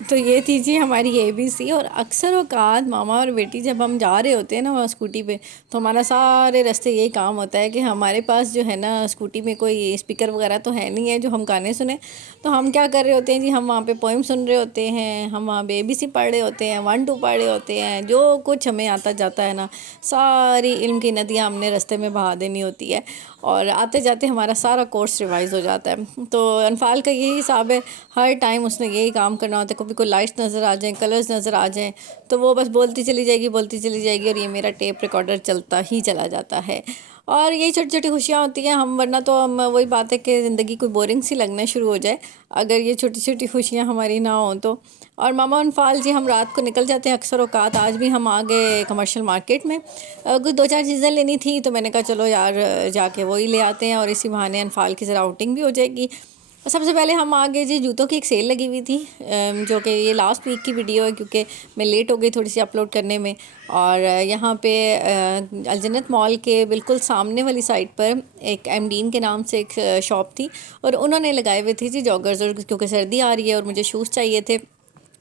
तो ये थी जी हमारी एबीसी। और अक्सर औकात मामा और बेटी जब हम जा रहे होते हैं ना वहाँ स्कूटी पे, तो हमारा सारे रास्ते यही काम होता है कि हमारे पास जो है ना स्कूटी में कोई स्पीकर वगैरह तो है नहीं है जो हम गाने सुने। तो हम क्या कर रहे होते हैं जी, हम वहाँ पे पोइम सुन रहे होते हैं, हम वहाँ पे एबीसी पढ़ रहे होते हैं, 1 2 पढ़ रहे होते हैं, जो कुछ हमें आता जाता है ना सारी इल्म की नदियाँ हमने रास्ते में बहा देनी होती है। और आते जाते हमारा सारा कोर्स रिवाइज़ हो जाता है। तो अनफाल का यही हिसाब है, हर टाइम उसने यही काम करना होता है। कभी कोई लाइट्स नज़र आ जाएँ, कलर्स नज़र आ जाएँ, तो वो बस बोलती चली जाएगी, बोलती चली जाएगी, और ये मेरा टेप रिकॉर्डर चलता ही चला जाता है। और यही छोटी छोटी खुशियाँ होती हैं। हम वरना तो हम वही बात है कि ज़िंदगी कोई बोरिंग सी लगना शुरू हो जाए अगर ये छोटी छोटी खुशियाँ हमारी ना हों तो। और मामा अनफाल जी हम रात को निकल जाते हैं अक्सर औकात। आज भी हम आ गए कमर्शियल मार्केट में, कुछ 2 4 चीज़ें लेनी थी, तो मैंने कहा चलो यार जाके वही ले आते हैं, और इसी बहाने अनफाल की ज़रा आउटिंग भी हो जाएगी। सबसे पहले हम आ गए जी, जूतों की एक सेल लगी हुई थी, जो कि ये लास्ट वीक की वीडियो है क्योंकि मैं लेट हो गई थोड़ी सी अपलोड करने में। और यहाँ पे अलजन्नत मॉल के बिल्कुल सामने वाली साइड पर एक एमडीन के नाम से एक शॉप थी, और उन्होंने लगाए हुए थे जी जॉगर्स, और क्योंकि सर्दी आ रही है और मुझे शूज़ चाहिए थे,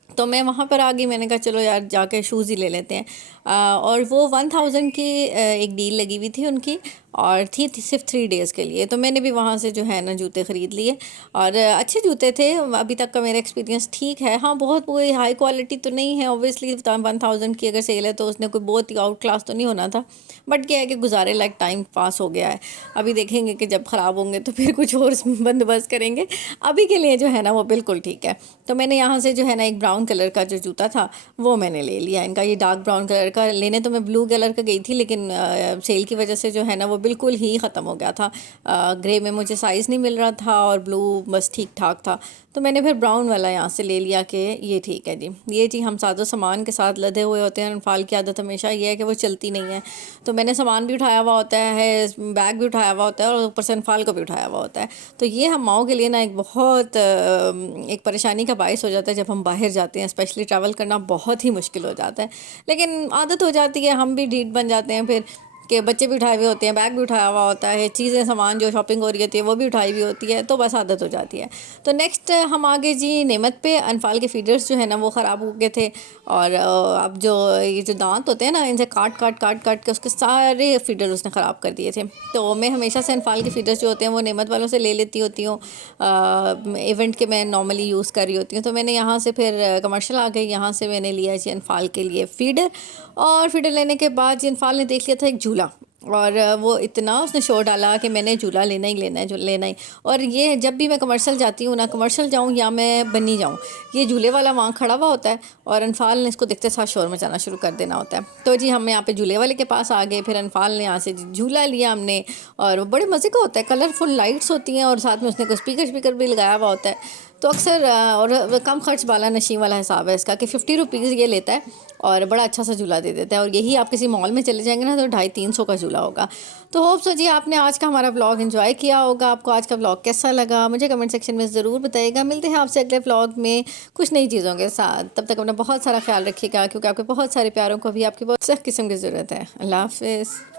तो मैं वहाँ पर आ गई। मैंने कहा चलो यार जाके शूज़ ही ले लेते हैं। और वो 1000 की एक डील लगी हुई थी उनकी, और थी सिर्फ 3 डेज़ के लिए। तो मैंने भी वहाँ से जो है ना जूते ख़रीद लिए, और अच्छे जूते थे। अभी तक का मेरा एक्सपीरियंस ठीक है। हाँ, बहुत कोई हाई क्वालिटी तो नहीं है ऑब्वियसली, 1000 की अगर सेल है तो उसने कोई बहुत ही आउट क्लास तो नहीं होना था, बट क्या है कि गुजारे लायक टाइम पास हो गया है। अभी देखेंगे कि जब ख़राब होंगे तो फिर कुछ और बंदोबस्त करेंगे। अभी के लिए जो है ना वो बिल्कुल ठीक है। तो मैंने यहाँ से जो है ना एक ब्राउन कलर का जो जूता था वो मैंने ले लिया इनका। ये डार्क ब्राउन कलर का, लेने तो मैं ब्लू कलर का गई थी, लेकिन सेल की वजह से जो है ना वो बिल्कुल ही ख़त्म हो गया था। ग्रे में मुझे साइज़ नहीं मिल रहा था, और ब्लू बस ठीक ठाक था। तो मैंने फिर ब्राउन वाला यहाँ से ले लिया कि ये ठीक है जी। ये जी हम साजो सामान के साथ लदे हुए होते हैं। अनफाल की आदत हमेशा ये है कि वो चलती नहीं है, तो मैंने सामान भी उठाया हुआ होता है, बैग भी उठाया हुआ होता है, और ऊपर से अनफाल को भी उठाया हुआ होता है। तो ये हम माओ के लिए ना एक बहुत एक परेशानी का बायस हो जाता है। जब हम बाहर जाते हैं स्पेशली ट्रैवल करना बहुत ही मुश्किल हो जाता है, लेकिन आदत हो जाती है, हम भी ढीठ बन जाते हैं फिर, कि बच्चे भी उठाए हुए होते हैं, बैग भी उठाया हुआ होता है, चीज़ें सामान जो शॉपिंग हो रही होती है वो भी उठाई हुई होती है, तो बस आदत हो जाती है। तो नेक्स्ट हम आगे जी नेमत पे। अनफाल के फीडर्स जो है ना वो ख़राब हो गए थे, और अब जो ये जो दांत होते हैं ना इनसे काट काट काट काट के उसके सारे फीडर उसने ख़राब कर दिए थे। तो मैं हमेशा से अनफाल के फीडर्स जो होते हैं वो नेमत वालों से ले लेती होती हूँ। इवेंट के मैं नॉर्मली यूज़ कर रही होती हूँ। तो मैंने यहाँ से फिर कमर्शियल आ गई, यहाँ से मैंने लिया जी अनफाल के लिए फ़ीडर। और फ़ीडर लेने के बाद जी अनफाल ने देख लिया था एक झूला, और वो इतना उसने शोर डाला कि मैंने झूला लेना ही लेना है, जो लेना ही। और ये जब भी मैं कमर्शियल जाती हूँ ना, कमर्शियल जाऊँ या मैं बनी जाऊँ, ये झूले वाला वहाँ खड़ा हुआ होता है, और अनफाल ने इसको देखते साथ शोर मचाना शुरू कर देना होता है। तो जी हम यहाँ पे झूले वाले के पास आ गए। फिर अनफाल ने यहाँ से झूला लिया हमने, और वो बड़े मज़े का होता है, कलरफुल लाइट्स होती हैं, और साथ में उसने कोई स्पीकर भी लगाया हुआ होता है। तो अक्सर और कम खर्च वाला नशीन वाला हिसाब है इसका कि 50 रुपीज़ ये लेता है, और बड़ा अच्छा सा झूला दे देता है। और यही आप किसी मॉल में चले जाएंगे ना तो 250-300 का झूला होगा। तो होप सो जी आपने आज का हमारा व्लॉग एंजॉय किया होगा। आपको आज का व्लॉग कैसा लगा मुझे कमेंट सेक्शन में ज़रूर बताइएगा। मिलते हैं आपसे अगले व्लॉग में कुछ नई चीज़ों के साथ। तब तक अपना बहुत सारा ख्याल रखिएगा, क्योंकि आपके बहुत सारे प्यारों को भी आपकी बहुत सख्त किस्म की ज़रूरत है। अल्लाह हाफिज़।